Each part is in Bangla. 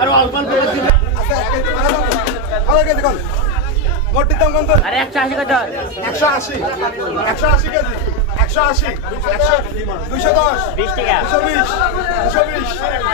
আর অল্প অল্প আমাকে দেখুন মোটটির দাম কত আরে 180 কত 180 180 কেজি 180 100 210 20 টাকা 220 220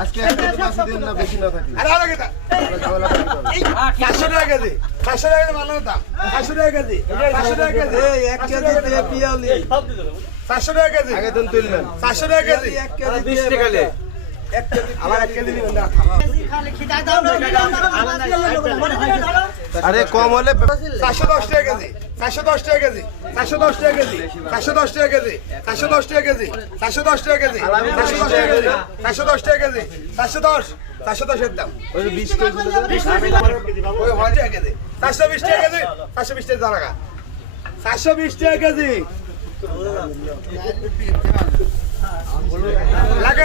আজকে দিন না বেশি না থাকি পাঁচশো টাকা কেজি। পাঁচশো টাকা মানার দাম পাঁচশো টাকা কেজি। পাঁচশো টাকা কেজি এক কেজি পিয়ালি চারশো টাকা কেজি। আগে দিন তুললেন। চারশো টাকা কেজি। এক কেজি। আরে কম হলে চারশো দশ টাকা কেজি চারশো দশ টাকা কেজি চারশো দশ টাকা কেজি চারশো দশ টাকা কেজি চারশো দশ টাকা কেজি চারশো দশ টাকা কেজি চারশো দশ টাকা কেজি চারশো দশ চারশো দশের দাম চারশো বিশ টাকা কেজি চারশো বিশ টাকা টাকা চারশো বিশ টাকা কেজি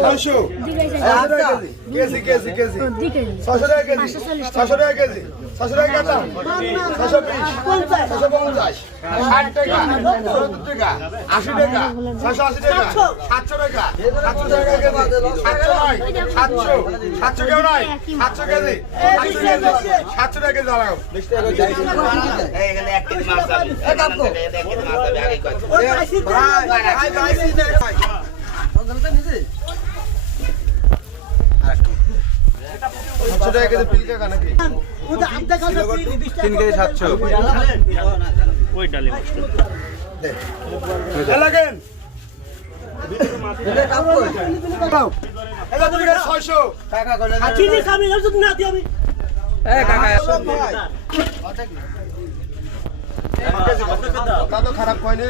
সাতশো। টাকা কেজি। দাঁড়াও। এক কেজি। মাছ তিন কেজি সাতশো ওই ডালে খারাপ কয়নি